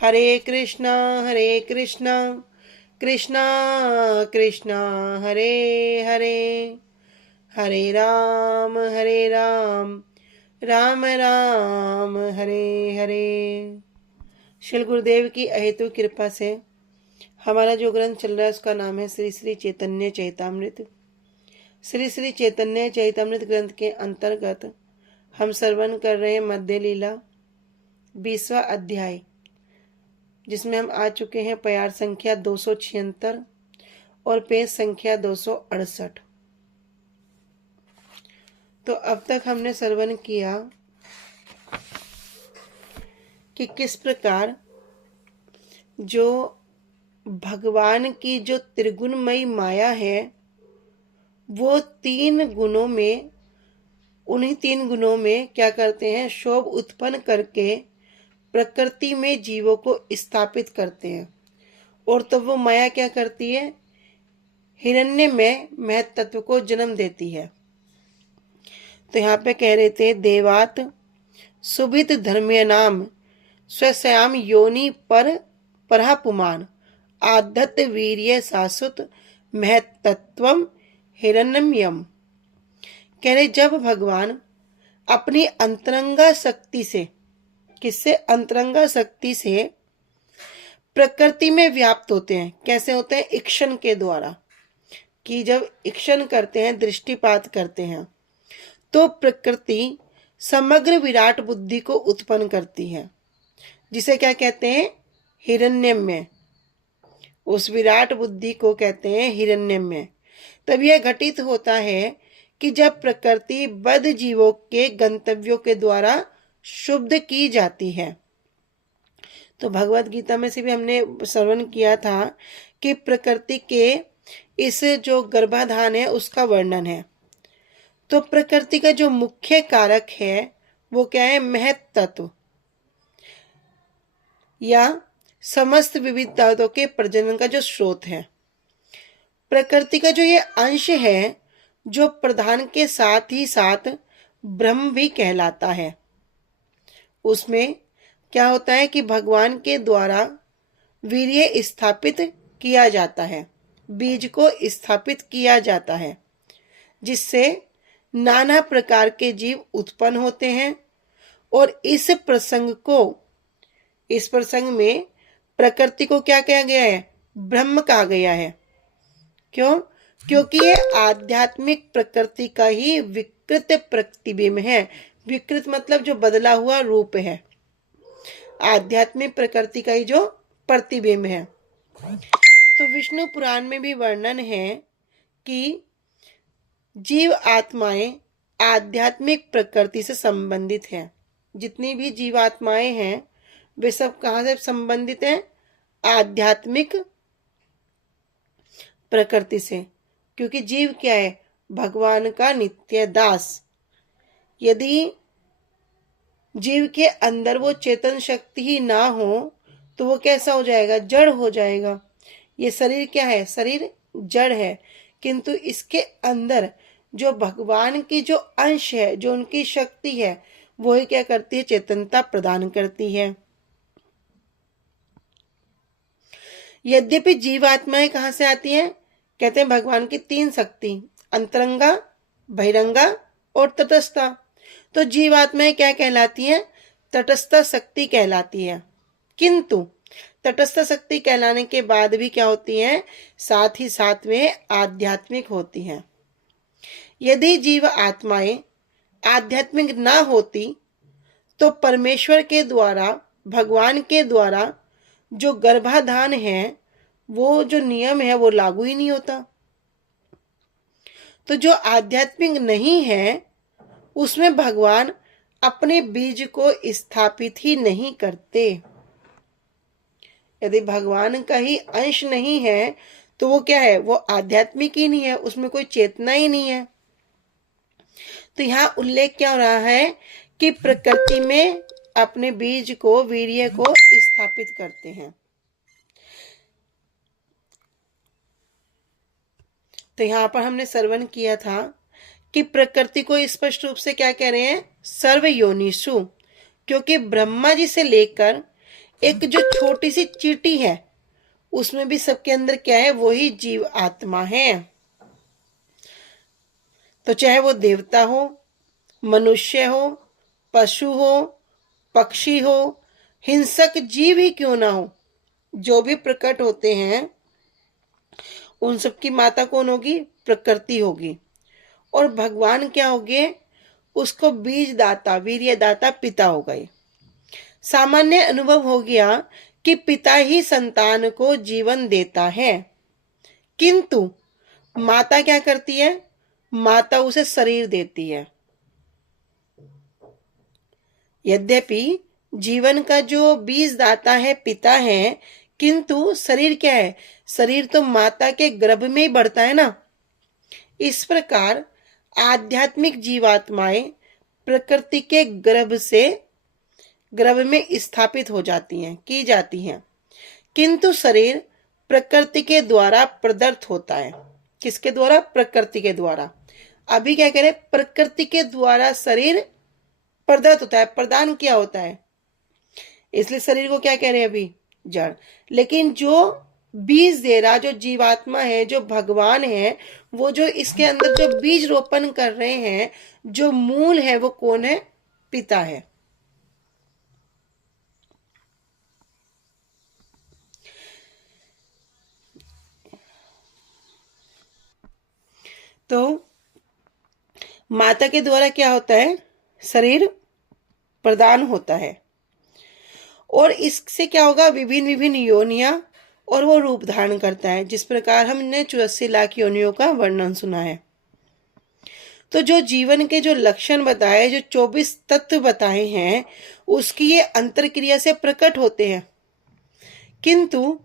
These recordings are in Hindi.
हरे कृष्णा कृष्णा कृष्णा हरे हरे, हरे राम राम राम हरे हरे। श्री गुरुदेव की अहेतु कृपा से हमारा जो ग्रंथ चल रहा है उसका नाम है श्री श्री चैतन्य चैतामृत। श्री श्री चैतन्य चैतामृत ग्रंथ के अंतर्गत हम श्रवण कर रहे हैं मध्य लीला 20वां अध्याय, जिसमें हम आ चुके हैं प्यार संख्या 276 और पेज संख्या 268। तो अब तक हमने श्रवण किया कि किस प्रकार जो भगवान की जो त्रिगुणमयी माया है वो उन्हीं तीन गुणों में क्या करते हैं, शोभ उत्पन्न करके प्रकृति में जीवों को स्थापित करते हैं। और तो वो माया क्या करती है, हिरण्य में महत तत्व को जन्म देती है। तो यहाँ पे कह रहे थे, देवात सुभित धर्म्य नाम स्वश्याम योनि पर परहा पुमान आधत वीर्य सासुत महत तत्वम हिरण्यम। कह रहे जब भगवान अपनी अंतरंगा शक्ति से, किससे, अंतरंगा शक्ति से प्रकृति में व्याप्त होते हैं। कैसे होते हैं, इक्षण के द्वारा। कि जब इक्षण करते हैं, दृष्टिपात करते हैं, तो प्रकृति समग्र विराट बुद्धि को उत्पन्न करती है, जिसे क्या कहते हैं, हिरण्यमय। उस विराट बुद्धि को कहते हैं हिरण्यमय। तब यह घटित होता है कि जब प्रकृति बद्ध जीवों के गंतव्यों के द्वारा शुद्ध की जाती है। तो भगवत गीता में से भी हमने श्रवण किया था कि प्रकृति के इस जो गर्भाधान है उसका वर्णन है। तो प्रकृति का जो मुख्य कारक है वो क्या है, महत तत्व या समस्त विविधताओं के प्रजनन का जो स्रोत है। प्रकृति का जो ये अंश है जो प्रधान के साथ ही साथ ब्रह्म भी कहलाता है। उसमें क्या होता है कि भगवान के द्वारा वीर्य स्थापित किया जाता है, बीज को स्थापित किया जाता है, जिससे नाना प्रकार के जीव उत्पन्न होते हैं। और इस प्रसंग में प्रकृति को क्या कहा गया है, ब्रह्म कहा गया है। क्यों? क्योंकि ये आध्यात्मिक प्रकृति का ही विकृत प्रतिबिंब है। विकृत मतलब जो बदला हुआ रूप है, आध्यात्मिक प्रकृति का ही जो प्रतिबिंब है। तो विष्णु पुराण में भी वर्णन है कि जीव आत्माएं आध्यात्मिक प्रकृति से संबंधित हैं। जितनी भी जीवात्माएं हैं वे सब कहां से संबंधित हैं, आध्यात्मिक प्रकृति से। क्योंकि जीव क्या है, भगवान का नित्य दास। यदि जीव के अंदर वो चेतन शक्ति ही ना हो तो वो कैसा हो जाएगा, जड़ हो जाएगा। ये शरीर क्या है, शरीर जड़ है, किंतु इसके अंदर जो भगवान की जो अंश है, जो उनकी शक्ति है, वो ही क्या करती है, चेतनता प्रदान करती है। यद्यपि जीवात्माएं कहां से आती हैं, कहते हैं भगवान की 3 शक्ति, अंतरंगा, बहिरंगा और तटस्था। तो जीवात्माएं क्या कहलाती हैं, तटस्थ शक्ति कहलाती है। किंतु तटस्थ शक्ति कहलाने के बाद भी क्या होती हैं, साथ ही साथ में आध्यात्मिक होती हैं। यदि जीव आत्माएं आध्यात्मिक ना होती तो परमेश्वर के द्वारा, भगवान के द्वारा जो गर्भाधान है, वो जो नियम है वो लागू ही नहीं होता। तो जो आध्यात्मिक नहीं है उसमें भगवान अपने बीज को स्थापित ही नहीं करते। यदि भगवान का ही अंश नहीं है तो वो क्या है, वो आध्यात्मिक ही नहीं है, उसमें कोई चेतना ही नहीं है। तो यहाँ उल्लेख क्या हो रहा है कि प्रकृति में अपने बीज को, वीर्य को स्थापित करते हैं। तो यहाँ पर हमने श्रवण किया था कि प्रकृति को स्पष्ट रूप से क्या कह रहे हैं, सर्व योनिषु। क्योंकि ब्रह्मा जी से लेकर एक जो छोटी सी चींटी है उसमें भी सबके अंदर क्या है, वही जीव आत्मा है। तो चाहे वो देवता हो, मनुष्य हो, पशु हो, पक्षी हो, हिंसक जीव ही क्यों ना हो, जो भी प्रकट होते हैं उन सबकी माता कौन होगी, प्रकृति होगी। और भगवान क्या होंगे, उसको बीज दाता, वीर्य दाता पिता हो गए। सामान्य अनुभव हो गया कि पिता ही संतान को जीवन देता है, किंतु माता क्या करती है, माता उसे शरीर देती है। यद्यपि जीवन का जो बीज दाता है पिता है, किंतु शरीर क्या है, शरीर तो माता के गर्भ में ही बढ़ता है ना। इस प्रकार आध्यात्मिक जीवात्माएं प्रकृति के गर्भ में स्थापित हो जाती हैं, की जाती हैं, किंतु शरीर प्रकृति के द्वारा प्रदत्त होता है। किसके द्वारा, प्रकृति के द्वारा। अभी क्या करें, प्रकृति के द्वारा शरीर प्रदत्त होता है, प्रदान किया होता है, इसलिए शरीर को क्या कह रहे हैं अभी, जड़। लेकिन जो बीज दे रहा, जो जीवात्मा है, जो भगवान है, वो जो इसके अंदर जो बीज रोपण कर रहे हैं, जो मूल है, वो कौन है, पिता है। तो माता के द्वारा क्या होता है, शरीर प्रदान होता है, और इससे क्या होगा, विभिन्न विभिन्न योनियां, और वो रूप धारण करता है। जिस प्रकार हमने 84 लाख योनियों का वर्णन सुना है। तो जो जीवन के जो लक्षण बताए, जो 24 तत्व बताए हैं, उसकी ये अंतरक्रिया से प्रकट होते हैं, किंतु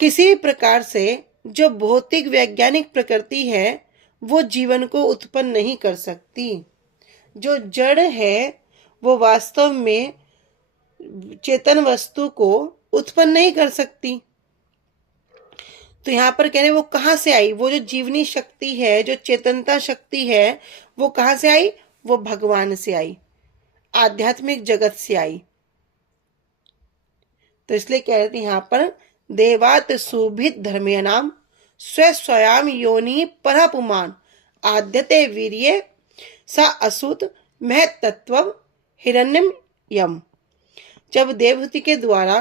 किसी प्रकार से जो भौतिक वैज्ञानिक प्रकृति है वो जीवन को उत्पन्न नहीं कर सकती। जो जड़ है वो वास्तव में चेतन वस्तु को उत्पन्न नहीं कर सकती। तो यहाँ पर कह रहे वो कहाँ से आई, वो जो जीवनी शक्ति है, जो चेतनता शक्ति है, वो कहाँ से आई, वो भगवान से आई, आध्यात्मिक जगत से आई। तो इसलिए कह रहे थे यहाँ पर, देवात सुभित धर्मे नाम स्वयं योनि परापुमान आद्यते वीर्ये सा असुत महतत्व हिरण्यम यम। जब देवहूति के द्वारा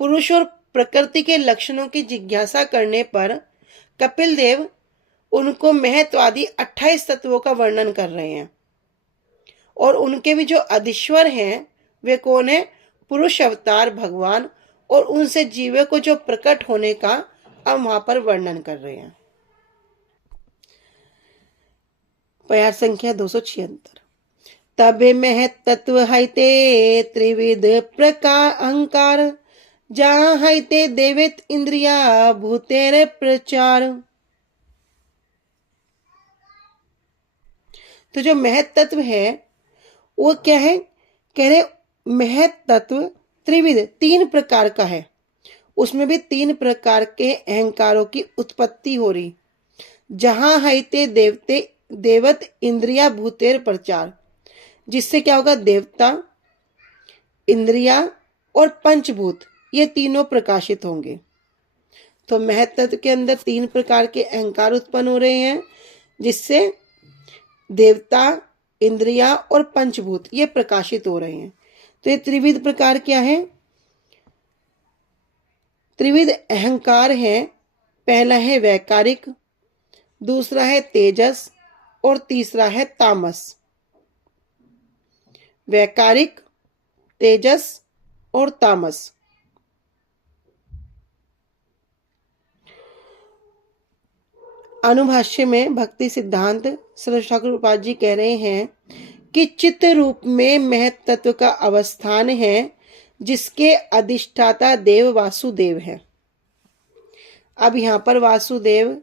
पुरुष और प्रकृति के लक्षणों की जिज्ञासा करने पर कपिल देव उनको महत्वादी 28 तत्वों का वर्णन कर रहे हैं, और उनके भी जो अधीश्वर हैं वे कौन है, पुरुष अवतार भगवान, और उनसे जीव को जो प्रकट होने का अब वहां पर वर्णन कर रहे हैं। प्रयास संख्या 276। तबे महतत्व हैते त्रिविध प्रकार अहंकार, जहां हैते देवित इंद्रिया भूतेर प्रचार। तो जो महत तत्व है वो क्या है, कह रहे महत तत्व त्रिविध, 3 प्रकार का है, उसमें भी 3 प्रकार के अहंकारों की उत्पत्ति हो रही। जहां हैते देवत इंद्रिया भूतेर प्रचार, जिससे क्या होगा, देवता, इंद्रिया और पंचभूत, ये तीनों प्रकाशित होंगे। तो महत तत्व के अंदर 3 प्रकार के अहंकार उत्पन्न हो रहे हैं, जिससे देवता, इंद्रिया और पंचभूत ये प्रकाशित हो रहे हैं। तो ये त्रिविध प्रकार क्या है, त्रिविध अहंकार है। पहला है वैकारिक, दूसरा है तेजस, और तीसरा है तामस। वैकारिक, तेजस और तामस। अनुभाष्य में भक्ति सिद्धांत श्री ठाकुर उपाध्याय जी कह रहे हैं कि चित्त रूप में महत तत्व का अवस्थान है, जिसके अधिष्ठाता देव वासुदेव है। अब यहाँ पर वासुदेव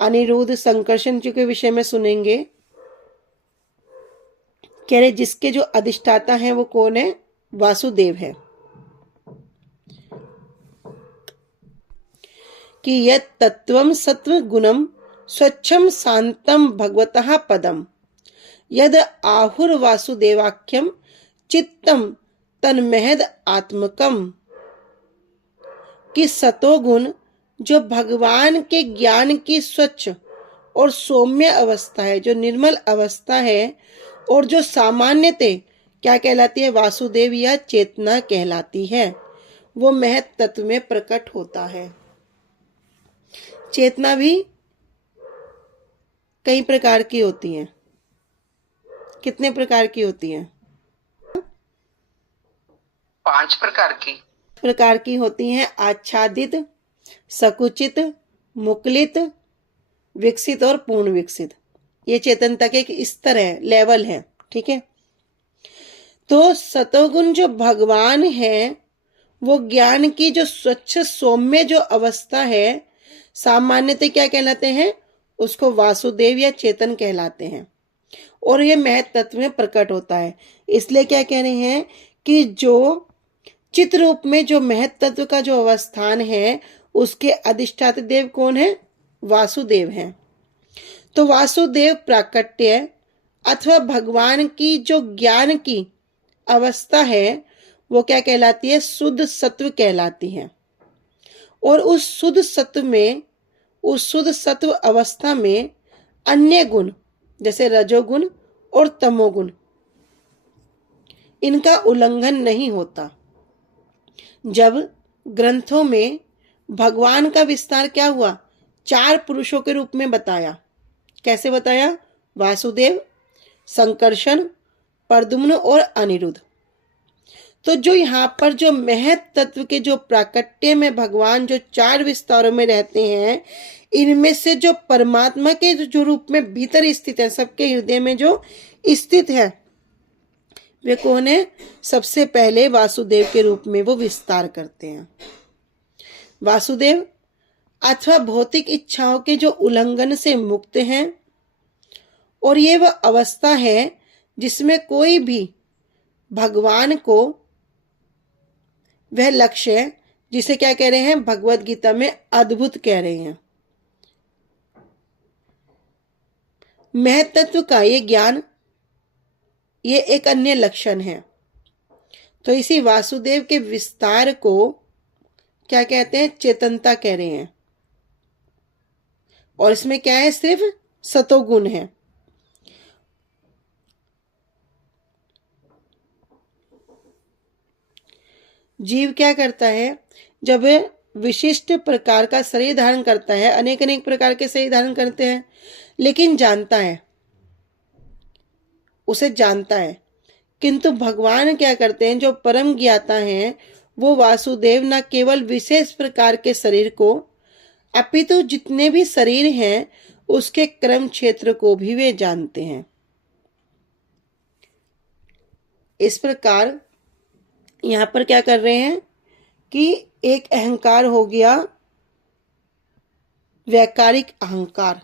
अनिरुद्ध संकर्षण जी के विषय में सुनेंगे। कह रहे जिसके जो अधिष्ठाता हैं वो कौन है, वासुदेव है। कि यत् तत्वं सत्व गुणम स्वच्छम शांतम भगवतः पदम यद आहुर वासुदेवाख्यम चित्तम तन्महद आत्मकम, कि सतोगुण जो भगवान के ज्ञान की स्वच्छ और सौम्य अवस्था है, जो निर्मल अवस्था है, और जो सामान्यतः क्या कहलाती है, वासुदेव या चेतना कहलाती है, वो महत तत्व में प्रकट होता है। चेतना भी कई प्रकार की होती है। कितने प्रकार की होती है? 5 प्रकार की होती हैं। आच्छादित, सकुचित, मुकलित, विकसित और पूर्ण विकसित। ये चेतनता के एक स्तर है, लेवल है। ठीक है। तो सतोगुण जो भगवान है, वो ज्ञान की जो स्वच्छ सौम्य जो अवस्था है, सामान्यतः क्या कहलाते हैं, उसको वासुदेव या चेतन कहलाते हैं, और ये महत तत्व में प्रकट होता है। इसलिए क्या कह रहे हैं कि जो चित रूप में जो महत तत्व का जो अवस्थान है, उसके अधिष्ठाता देव कौन है? वासुदेव हैं। तो वासुदेव प्राकट्य अथवा भगवान की जो ज्ञान की अवस्था है, वो क्या कहलाती है? शुद्ध सत्व कहलाती है। और उस शुद्ध सत्व में, उस शुद्ध सत्व अवस्था में अन्य गुण जैसे रजोगुण और तमोगुण, इनका उल्लंघन नहीं होता। जब ग्रंथों में भगवान का विस्तार क्या हुआ? 4 पुरुषों के रूप में बताया। कैसे बताया? वासुदेव, संकर्षण, प्रद्युम्न और अनिरुद्ध। तो जो यहाँ पर जो महत तत्व के जो प्राकट्य में भगवान जो 4 विस्तारों में रहते हैं, इनमें से जो परमात्मा के जो रूप में भीतर स्थित है, सबके हृदय में जो स्थित है, वे कौन है? सबसे पहले वासुदेव के रूप में वो विस्तार करते हैं। वासुदेव अथवा भौतिक इच्छाओं के जो उल्लंघन से मुक्त हैं, और ये वह अवस्था है जिसमें कोई भी भगवान को, वह लक्ष्य है जिसे क्या कह रहे हैं? भगवत गीता में अद्भुत कह रहे हैं। महत्त्व का ये ज्ञान, ये एक अन्य लक्षण है। तो इसी वासुदेव के विस्तार को क्या कहते हैं? चेतनता कह रहे हैं। और इसमें क्या है? सिर्फ सतोगुण है। जीव क्या करता है? जब विशिष्ट प्रकार का शरीर धारण करता है, अनेक अनेक प्रकार के शरीर धारण करते हैं, लेकिन जानता है, उसे जानता है। किंतु भगवान क्या करते हैं? जो परम ज्ञाता हैं, वो वासुदेव न केवल विशेष प्रकार के शरीर को, अपितु जितने भी शरीर हैं उसके क्रम क्षेत्र को भी वे जानते हैं। इस प्रकार यहां पर क्या कर रहे हैं कि एक अहंकार हो गया वैकारिक अहंकार।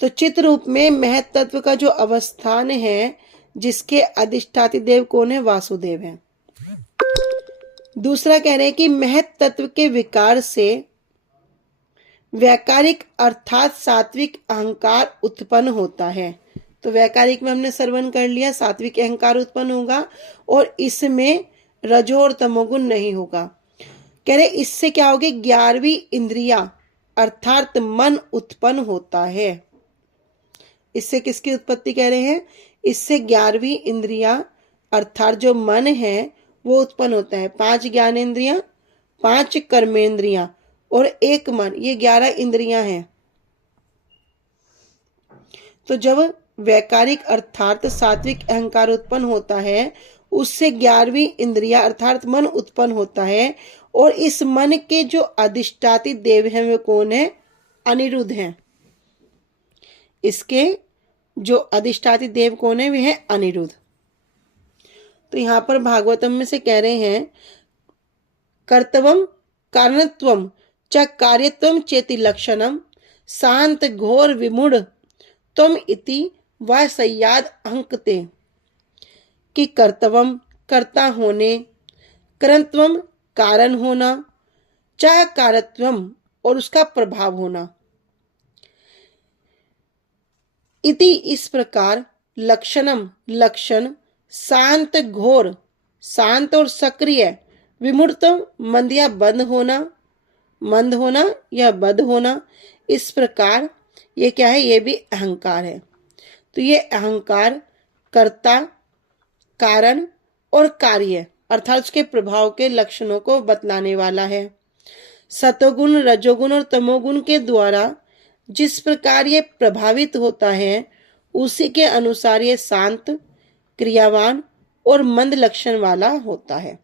तो चित रूप में महत तत्व का जो अवस्थान है, जिसके अधिष्ठाती देव कौन है? वासुदेव है। दूसरा कह रहे हैं कि महत तत्व के विकार से वैकारिक अर्थात सात्विक अहंकार उत्पन्न होता है। तो वैकारिक में हमने श्रवण कर लिया, सात्विक अहंकार उत्पन्न होगा, और इसमें रजो और तमोगुण नहीं होगा। कह रहे इससे क्या होगी? 11वीं इंद्रिया अर्थात मन उत्पन्न होता है। इससे किसकी उत्पत्ति कह रहे हैं? इससे 11वीं इंद्रिया अर्थात जो मन है वो उत्पन्न होता है। 5 ज्ञानेंद्रियां, 5 कर्मेंद्रियां और 1 मन, ये 11 इंद्रियां हैं। तो जब वैकारिक अर्थात सात्विक अहंकार उत्पन्न होता है, उससे 11वीं इंद्रिया अर्थात मन उत्पन्न होता है, और इस मन के जो अधिष्ठाती देव हैं वे कौन है? अनिरुद्ध हैं। इसके जो अधिष्ठाती देव कौन है? वे है अनिरुद्ध। तो यहां पर भागवतम में से कह रहे हैं, कर्तवम कारणत्वम च कार्यत्वम चेति लक्षणम शांत घोर विमूढ़ तम इति वह सयाद अंकते, कि कर्तवम कर्ता होने, कर्तवम कारण होना, च कारत्वम और उसका प्रभाव होना, इति इस प्रकार लक्षणम लक्षण, शांत घोर, शांत और सक्रिय, विमूर्तम मंद या बंद होना, मंद होना या बद होना। इस प्रकार ये क्या है, ये भी अहंकार है। तो ये अहंकार कर्ता, कारण और कार्य अर्थात उसके प्रभाव के लक्षणों को बतलाने वाला है। सतोगुण, रजोगुण और तमोगुण के द्वारा जिस प्रकार ये प्रभावित होता है उसी के अनुसार ये शांत, क्रियावान और मंद लक्षण वाला होता है।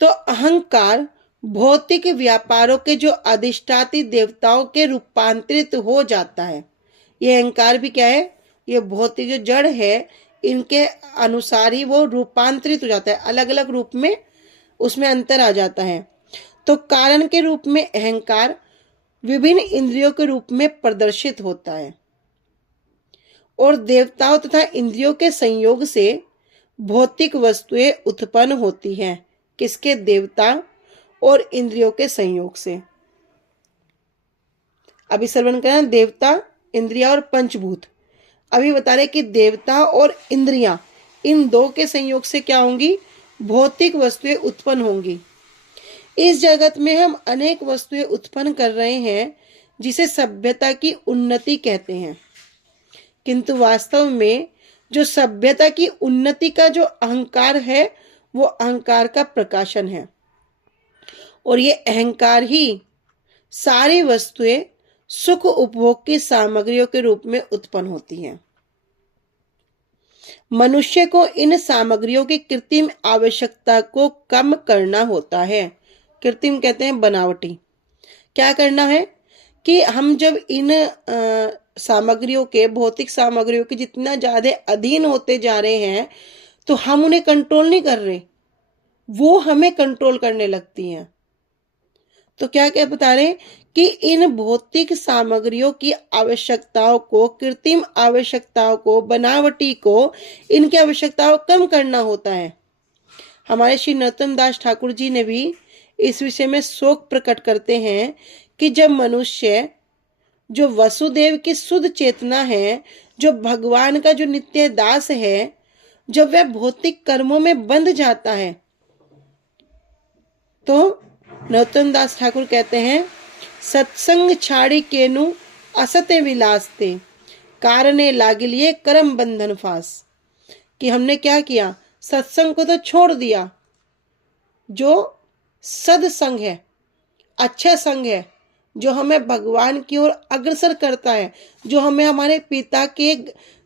तो अहंकार भौतिक व्यापारों के जो अधिष्ठाती देवताओं के रूपांतरित हो जाता है। ये अहंकार भी क्या है, ये भौतिक जो जड़ है इनके अनुसार ही वो रूपांतरित हो जाता है, अलग अलग रूप में उसमें अंतर आ जाता है। तो कारण के रूप में अहंकार विभिन्न इंद्रियों के रूप में प्रदर्शित होता है और देवताओं तथा इंद्रियों के संयोग से भौतिक वस्तुएं उत्पन्न होती हैं। किसके, देवता और इंद्रियों के संयोग से। अभी श्रवण करना, देवता, इंद्रिया और पंचभूत। अभी बता रहे कि देवता और इंद्रियां इन दो के संयोग से क्या होंगी, भौतिक वस्तुएं उत्पन्न होंगी। इस जगत में हम अनेक वस्तुएं उत्पन्न कर रहे हैं जिसे सभ्यता की उन्नति कहते हैं, किंतु वास्तव में जो सभ्यता की उन्नति का जो अहंकार है वो अहंकार का प्रकाशन है और ये अहंकार ही सारी वस्तुएं सुख उपभोग की सामग्रियों के रूप में उत्पन्न होती हैं। मनुष्य को इन सामग्रियों की कृत्रिम आवश्यकता को कम करना होता है। कृत्रिम कहते हैं बनावटी। क्या करना है कि हम जब इन सामग्रियों के, भौतिक सामग्रियों के जितना ज्यादा अधीन होते जा रहे हैं तो हम उन्हें कंट्रोल नहीं कर रहे, वो हमें कंट्रोल करने लगती हैं। तो क्या क्या बता रहे कि इन भौतिक सामग्रियों की आवश्यकताओं को, कृत्रिम आवश्यकताओं को, बनावटी को, इनकी आवश्यकताओं कम करना होता है। हमारे श्री नरोत्तम दास ठाकुर जी ने भी इस विषय में शोक प्रकट करते हैं कि जब मनुष्य जो वसुदेव की शुद्ध चेतना है, जो भगवान का जो नित्य दास है, जब वह भौतिक कर्मों में बंध जाता है तो नरोत्तम दास ठाकुर कहते हैं, सत्संग छाड़ी केनु असत्य विलासते, कारणे लागिलिए कर्म बंधन फास। कि हमने क्या किया, सत्संग को तो छोड़ दिया, जो सत्संग है, अच्छा संग है, जो हमें भगवान की ओर अग्रसर करता है, जो हमें हमारे पिता के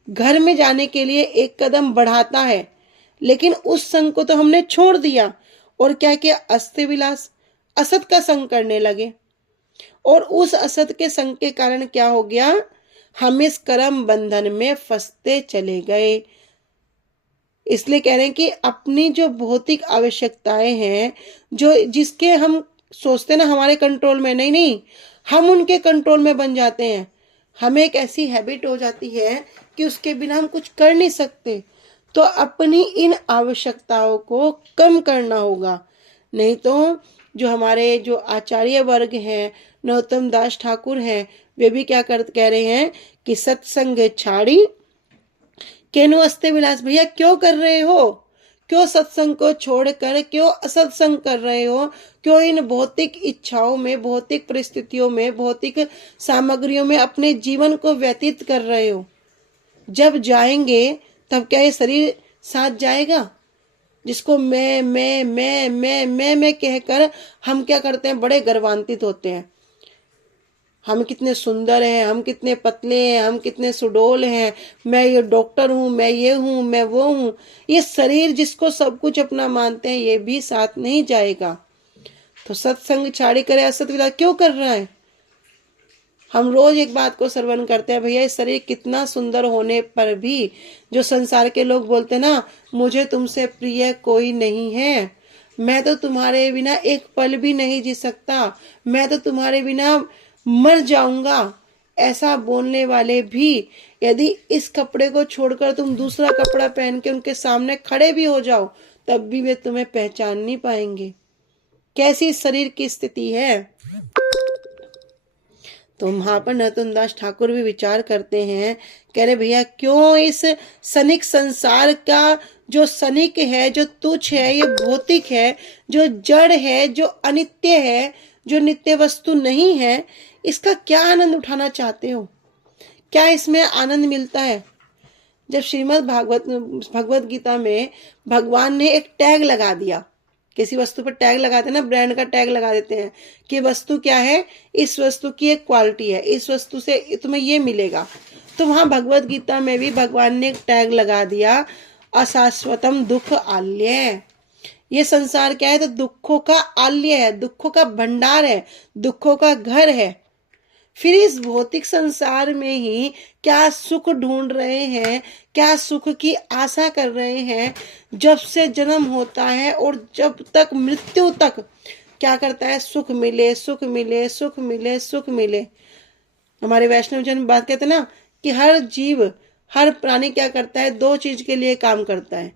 घर में जाने के लिए एक कदम बढ़ाता है, लेकिन उस संग को तो हमने छोड़ दिया और क्या किया, अस्त्य विलास, असत का संग करने लगे। और उस असत के संग के कारण क्या हो गया, हम इस कर्म बंधन में फंसते चले गए। इसलिए कह रहे हैं कि अपनी जो भौतिक आवश्यकताएं हैं, जो जिसके हम सोचते ना हमारे कंट्रोल में, नहीं नहीं, हम उनके कंट्रोल में बन जाते हैं। हमें एक ऐसी हैबिट हो जाती है कि उसके बिना हम कुछ कर नहीं सकते। तो अपनी इन आवश्यकताओं को कम करना होगा, नहीं तो जो हमारे जो आचार्य वर्ग हैं, नरोत्तम दास ठाकुर हैं, वे भी क्या कह रहे हैं कि सत्संग छाड़ी केनु अस्ते विलास। भैया क्यों कर रहे हो, क्यों सत्संग को छोड़कर क्यों असत्संग कर रहे हो, क्यों इन भौतिक इच्छाओं में, भौतिक परिस्थितियों में, भौतिक सामग्रियों में अपने जीवन को व्यतीत कर रहे हो। जब जाएंगे तब क्या ये शरीर साथ जाएगा, जिसको मैं कहकर हम क्या करते हैं, बड़े गर्वान्वित होते हैं। हम कितने सुंदर हैं, हम कितने पतले हैं, हम कितने सुडौल हैं, मैं ये डॉक्टर हूँ, मैं ये हूँ, मैं वो हूँ। ये शरीर जिसको सब कुछ अपना मानते हैं, ये भी साथ नहीं जाएगा। तो सत्संग छाड़ी करे असत विलास क्यों कर रहा है। हम रोज एक बात को श्रवण करते हैं, भैया इस शरीर कितना सुंदर होने पर भी जो संसार के लोग बोलते ना, मुझे तुमसे प्रिय कोई नहीं है, मैं तो तुम्हारे बिना एक पल भी नहीं जी सकता, मैं तो तुम्हारे बिना मर जाऊंगा, ऐसा बोलने वाले भी यदि इस कपड़े को छोड़कर तुम दूसरा कपड़ा पहन के उनके सामने खड़े भी हो जाओ, तब भी वे तुम्हें पहचान नहीं पाएंगे। कैसी शरीर की स्थिति है। तो वहां पर नरोत्तम दास ठाकुर भी विचार करते हैं, कह रहे भैया क्यों इस सनिक संसार का जो सनिक है, जो तुच्छ है, ये भौतिक है, जो जड़ है, जो अनित्य है, जो नित्य वस्तु नहीं है, इसका क्या आनंद उठाना चाहते हो? क्या इसमें आनंद मिलता है? जब श्रीमद् भगवत गीता में भगवान ने एक टैग लगा दिया, किसी वस्तु पर टैग लगाते हैं ना, ब्रांड का टैग लगा देते हैं कि वस्तु क्या है, इस वस्तु की एक क्वालिटी है, इस वस्तु से तुम्हें ये मिलेगा। तो वहां भगवत गीता में भी भगवान ने एक टैग लगा दिया, अशाश्वतम दुख आल्य। ये संसार क्या है? तो दुखों का आल्य है, दुखों का भंडार है, दुखों का घर है। फिर इस भौतिक संसार में ही क्या सुख ढूंढ रहे हैं, क्या सुख की आशा कर रहे हैं? जब से जन्म होता है और जब तक मृत्यु तक क्या करता है? सुख मिले, सुख मिले, सुख मिले, सुख मिले। हमारे वैष्णव जन बात कहते हैं ना कि हर जीव, हर प्राणी क्या करता है? दो चीज के लिए काम करता है,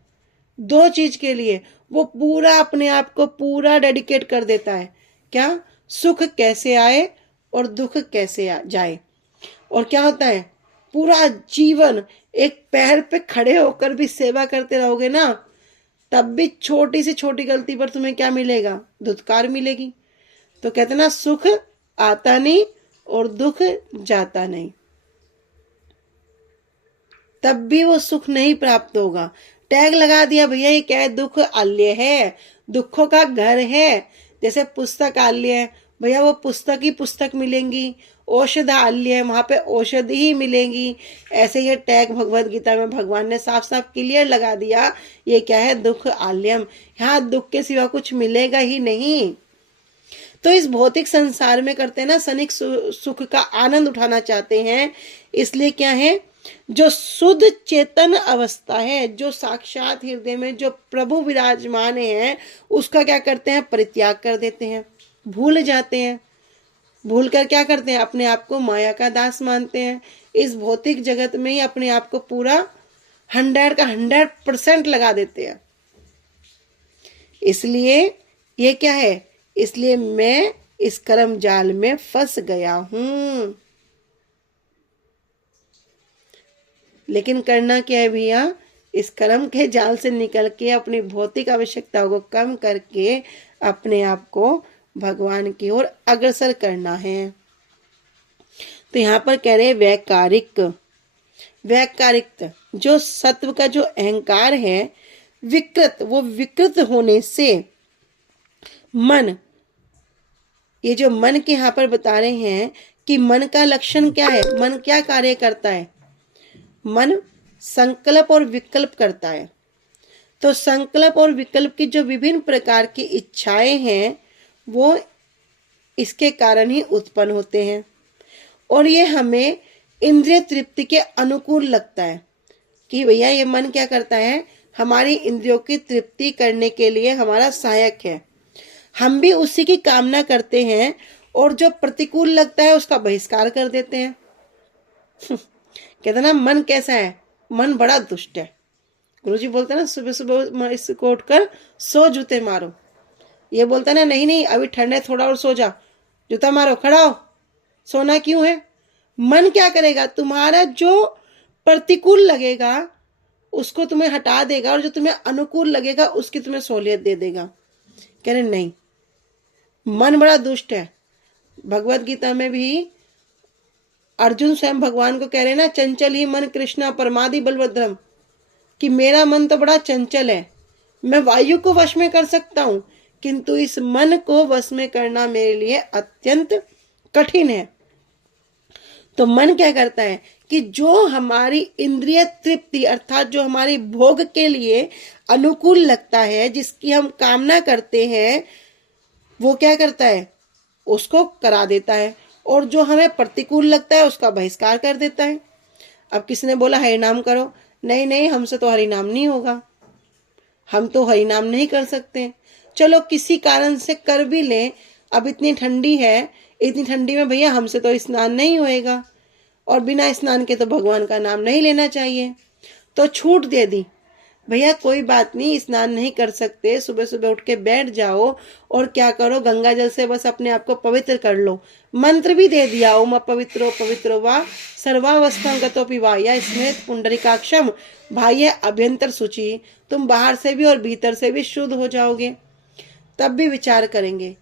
दो चीज के लिए वो पूरा अपने आप को पूरा डेडिकेट कर देता है। क्या? सुख कैसे आए और दुख कैसे जाए। और क्या होता है? पूरा जीवन एक पैर पे खड़े होकर भी सेवा करते रहोगे ना, तब भी छोटी से छोटी गलती पर तुम्हें क्या मिलेगा? धुतकार मिलेगी। तो कहते ना, सुख आता नहीं और दुख जाता नहीं, तब भी वो सुख नहीं प्राप्त होगा। टैग लगा दिया भैया, ये क्या है? दुख आल्य है, दुखों का घर है। जैसे पुस्तक आल्य है भैया, वो पुस्तक ही पुस्तक मिलेंगी। औषध आल्य है, वहां पे औषधि ही मिलेंगी। ऐसे ये टैग भगवत गीता में भगवान ने साफ साफ क्लियर लगा दिया, ये क्या है? दुख आल्यम। यहाँ दुख के सिवा कुछ मिलेगा ही नहीं। तो इस भौतिक संसार में करते हैं ना, सनिक सुख का आनंद उठाना चाहते हैं। इसलिए क्या है? जो शुद्ध चेतन अवस्था है, जो साक्षात हृदय में जो प्रभु विराजमान है, उसका क्या करते हैं? परित्याग कर देते हैं, भूल जाते हैं। भूल कर क्या करते हैं? अपने आप को माया का दास मानते हैं। इस भौतिक जगत में ही अपने आप को पूरा 100 का 100% लगा देते हैं। इसलिए ये क्या है? इसलिए मैं इस कर्म जाल में फंस गया हूं। लेकिन करना क्या है भैया? इस कर्म के जाल से निकल के अपनी भौतिक आवश्यकताओं को कम करके अपने आप को भगवान की ओर अग्रसर करना है। तो यहाँ पर कह रहे वैकारिक, वैकारिक जो सत्व का जो अहंकार है विकृत, वो विकृत होने से मन, ये जो मन के यहाँ पर बता रहे हैं कि मन का लक्षण क्या है? मन क्या कार्य करता है? मन संकल्प और विकल्प करता है। तो संकल्प और विकल्प की जो विभिन्न प्रकार की इच्छाएं हैं वो इसके कारण ही उत्पन्न होते हैं, और ये हमें इंद्रिय तृप्ति के अनुकूल लगता है कि भैया ये मन क्या करता है? हमारी इंद्रियों की तृप्ति करने के लिए हमारा सहायक है। हम भी उसी की कामना करते हैं और जो प्रतिकूल लगता है उसका बहिष्कार कर देते हैं। कहते ना, मन कैसा है? मन बड़ा दुष्ट है। गुरुजी बोलते ना, सुबह सुबह इसको उठकर 100 जूते मारो। ये बोलता ना, नहीं नहीं अभी ठंड है, थोड़ा और सो जा, जूता मारो, खड़ा हो। सोना क्यों है? मन क्या करेगा? तुम्हारा जो प्रतिकूल लगेगा उसको तुम्हें हटा देगा और जो तुम्हें अनुकूल लगेगा उसकी तुम्हें सहूलियत दे देगा। कह रहे नहीं, मन बड़ा दुष्ट है। भगवत गीता में भी अर्जुन स्वयं भगवान को कह रहे ना, चंचल ही मन कृष्णा परमादि बलभद्रम, कि मेरा मन तो बड़ा चंचल है, मैं वायु को वश में कर सकता हूं, किंतु इस मन को वश में करना मेरे लिए अत्यंत कठिन है। तो मन क्या करता है कि जो हमारी इंद्रिय तृप्ति अर्थात जो हमारी भोग के लिए अनुकूल लगता है, जिसकी हम कामना करते हैं, वो क्या करता है? उसको करा देता है, और जो हमें प्रतिकूल लगता है उसका बहिष्कार कर देता है। अब किसी ने बोला हरि नाम करो, नहीं नहीं हमसे तो हरि नाम नहीं होगा, हम तो हरि नाम नहीं कर सकते। चलो किसी कारण से कर भी लें, अब इतनी ठंडी है, इतनी ठंडी में भैया हमसे तो स्नान नहीं होएगा, और बिना स्नान के तो भगवान का नाम नहीं लेना चाहिए, तो छूट दे दी। भैया कोई बात नहीं, स्नान नहीं कर सकते, सुबह सुबह उठ के बैठ जाओ और क्या करो, गंगा जल से बस अपने आप को पवित्र कर लो। मंत्र भी दे दिया, ओम पवित्रो वा सर्वावस्थां गतोपि वा या स्मृत पुंडरीकाक्षम बाह्य अभ्यंतर शुचि। तुम बाहर से भी और भीतर से भी शुद्ध हो जाओगे। तब भी विचार करेंगे,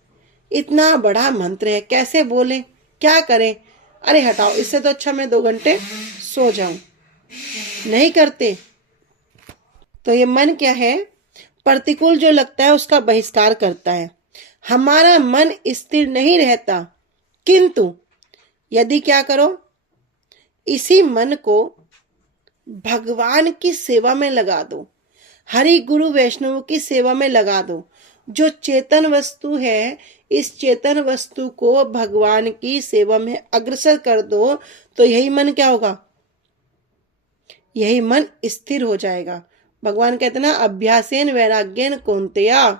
इतना बड़ा मंत्र है, कैसे बोले, क्या करें, अरे हटाओ, इससे तो अच्छा मैं 2 घंटे सो जाऊं। नहीं करते। तो ये मन क्या है, प्रतिकूल जो लगता है उसका बहिष्कार करता है। हमारा मन स्थिर नहीं रहता, किंतु यदि क्या करो, इसी मन को भगवान की सेवा में लगा दो, हरि गुरु वैष्णव की सेवा में लगा दो। जो चेतन वस्तु है, इस चेतन वस्तु को भगवान की सेवा में अग्रसर कर दो, तो यही मन क्या होगा, यही मन स्थिर हो जाएगा। भगवान कहते ना, अभ्यासेन वैराग्येन कौन्तेया,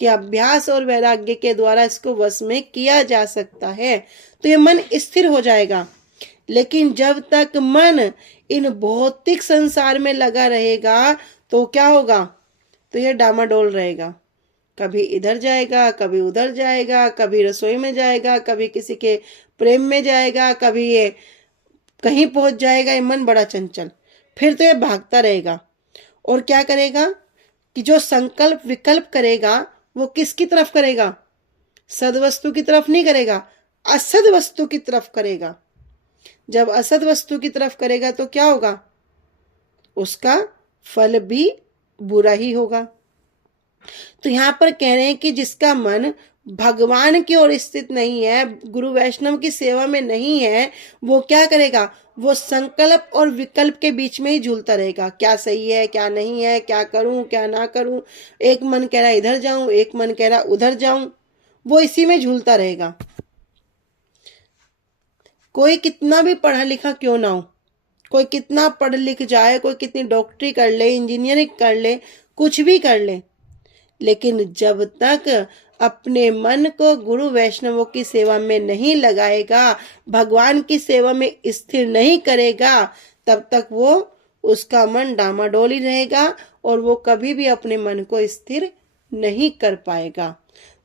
कि अभ्यास और वैराग्य के द्वारा इसको वश में किया जा सकता है, तो ये मन स्थिर हो जाएगा। लेकिन जब तक मन इन भौतिक संसार में लगा रहेगा तो क्या होगा, तो ये डामाडोल रहेगा, कभी इधर जाएगा, कभी उधर जाएगा, कभी रसोई में जाएगा, कभी किसी के प्रेम में जाएगा, कभी ये कहीं पहुंच जाएगा। ये मन बड़ा चंचल, फिर तो ये भागता रहेगा। और क्या करेगा कि जो संकल्प विकल्प करेगा वो किसकी तरफ करेगा, सदवस्तु की तरफ नहीं करेगा, असद वस्तु की तरफ करेगा। जब असद वस्तु की तरफ करेगा तो क्या होगा, उसका फल भी बुरा ही होगा। तो यहां पर कह रहे हैं कि जिसका मन भगवान की ओर स्थित नहीं है, गुरु वैष्णव की सेवा में नहीं है, वो क्या करेगा, वो संकल्प और विकल्प के बीच में ही झूलता रहेगा। क्या सही है, क्या नहीं है, क्या करूं, क्या ना करूं। एक मन कह रहा इधर जाऊं, एक मन कह रहा उधर जाऊं, वो इसी में झूलता रहेगा। कोई कितना भी पढ़ा लिखा क्यों ना हो, कोई कितना पढ़ लिख जाए, कोई कितनी डॉक्टरी कर ले, इंजीनियरिंग कर ले, कुछ भी कर ले, लेकिन जब तक अपने मन को गुरु वैष्णवों की सेवा में नहीं लगाएगा, भगवान की सेवा में स्थिर नहीं करेगा, तब तक वो, उसका मन डामाडोल ही रहेगा और वो कभी भी अपने मन को स्थिर नहीं कर पाएगा।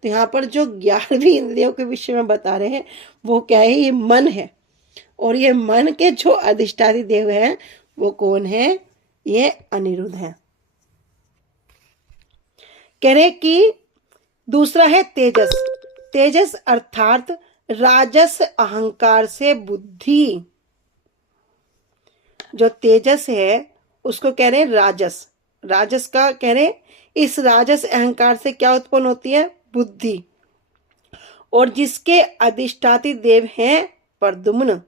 तो यहाँ पर जो 11वीं इंद्रियों के विषय में बता रहे हैं वो क्या है, ये मन है। और ये मन के जो अधिष्ठात्री देव है वो कौन है, ये अनिरुद्ध है। कह रहे कि दूसरा है तेजस। तेजस अर्थात राजस अहंकार से बुद्धि। जो तेजस है उसको कह रहे हैं राजस। राजस का कह रहे हैं, इस राजस अहंकार से क्या उत्पन्न होती है, बुद्धि। और जिसके अधिष्ठात्री देव हैं प्रद्युम्न,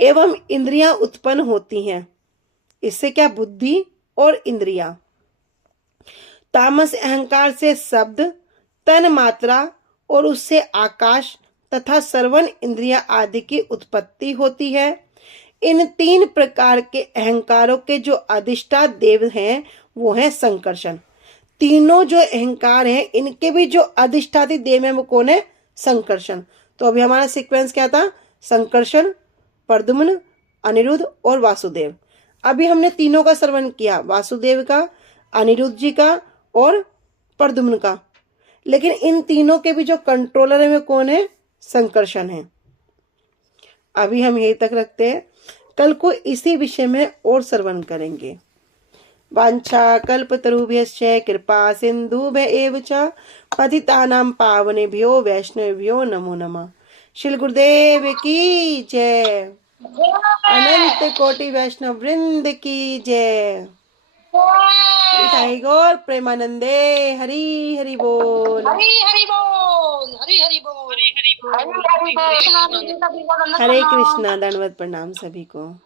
एवं इंद्रियां उत्पन्न होती हैं। इससे क्या, बुद्धि और इंद्रियां। तामस अहंकार से शब्द, तन मात्रा और उससे आकाश तथा श्रवण इंद्रिया आदि की उत्पत्ति होती है। इन 3 प्रकार के अहंकारों के जो अधिष्ठाता देव हैं वो हैं संकर्षण। तीनों जो अहंकार हैं इनके भी जो अधिष्ठाती देव हैं वो कौन है, संकर्षण। तो अभी हमारा सीक्वेंस क्या था, संकर्षण, प्रद्युम्न, अनिरुद्ध और वासुदेव। अभी हमने तीनों का श्रवण किया, वासुदेव का, अनिरुद्ध जी का और प्रद्युम्न का। लेकिन इन तीनों के भी जो कंट्रोलर है वो कौन है, संकर्षण है। अभी हम यही तक रखते हैं, कल को इसी विषय में और श्रवण करेंगे। वांछा कल्पतरुभ्यश्च कृपा सिंधुभ्य एव च पतितानां पावनेभ्यो वैष्णवेभ्यो नमो नमः। श्री गुरुदेव की जय। अनंत कोटि वैष्णव वृंद की जय। निताई गौर प्रेमानंदे। हरि हरि बोल, हरि हरि बोल, हरि हरि बोल, हरि हरि बोल, हरे कृष्णा। दंडवत प्रणाम सभी को।